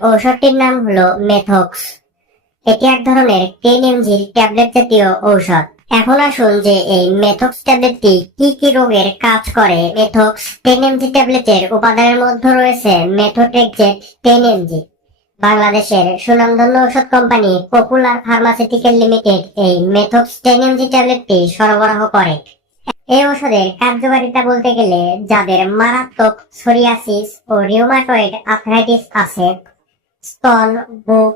ঔষধটির নাম হলো মেথক্স। এটি এক ধরনের 10 mg ট্যাবলেট জাতীয় ঔষধ। এখন আসুন যে এই মেথক্স ট্যাবলেটটি কি কি রোগের কাজ করে। মেথক্স 10 mg ট্যাবলেটের উপাদানের মধ্যে রয়েছে মেথোট্রেক্সেট 10 mg। বাংলাদেশের সুনামধন্য ঔষধ কোম্পানি পপুলার ফার্মাসিউটিক্যাল লিমিটেড এই মেথক্স 10 mg ট্যাবলেটটি সরবরাহ করে। এই ওষুধের কার্যকারিতা বলতে গেলে যাদের মারাত্মক সোরিয়াসিস ও রিউমাটয়েড আর্থ্রাইটিস আছে, স্তন, বুক,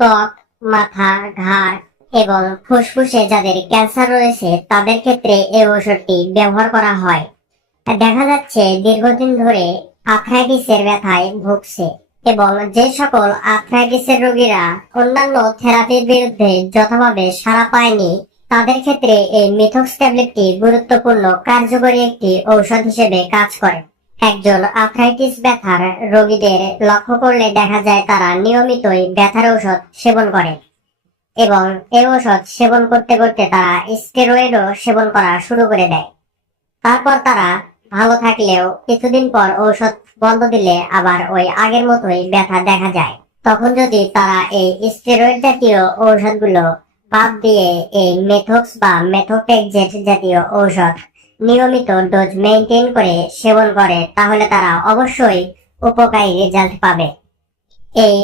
ত্বক, মাথা, ঘাড় এবং ফুসফুসে যাদের ক্যান্সার রয়েছে তাদের ক্ষেত্রে এই ওষুধটি ব্যবহার করা হয়। দেখা যাচ্ছে দীর্ঘদিন ধরে আর্থ্রাইটিসের ব্যথায় ভুগছে এবং যে সকল আর্থ্রাইটিসের রোগীরা অন্যান্য থেরাপির বিরুদ্ধে যথাভাবে সাড়া পায়নি তাদের ক্ষেত্রে এই মেথক্স ট্যাবলেটটি গুরুত্বপূর্ণ কার্যকরী একটি ঔষধ হিসেবে কাজ করে। একজন আর্থ্রাইটিস ব্যথার রোগীদের লক্ষ্য করলে দেখা যায় তারা নিয়মিতই ব্যথার ঔষধ সেবন করে এবং এই ঔষধ সেবন করতে করতে তারা স্টেরয়েডও সেবন করা শুরু করে দেয়। তারপর তারা ভালো থাকলেও কিছুদিন পর ঔষধ বন্ধ দিলে আবার ওই আগের মতোই ব্যথা দেখা যায়। তখন যদি তারা এই স্টেরয়েড জাতীয় ঔষধগুলো বাদ দিয়ে এই মেথক্স বা মেথোট্রেক্সেট জাতীয় ঔষধ নিয়মিত ডোজ মেইনটেইন করে সেবন করে তাহলে তারা অবশ্যই উপকারী রেজাল্ট পাবে। এই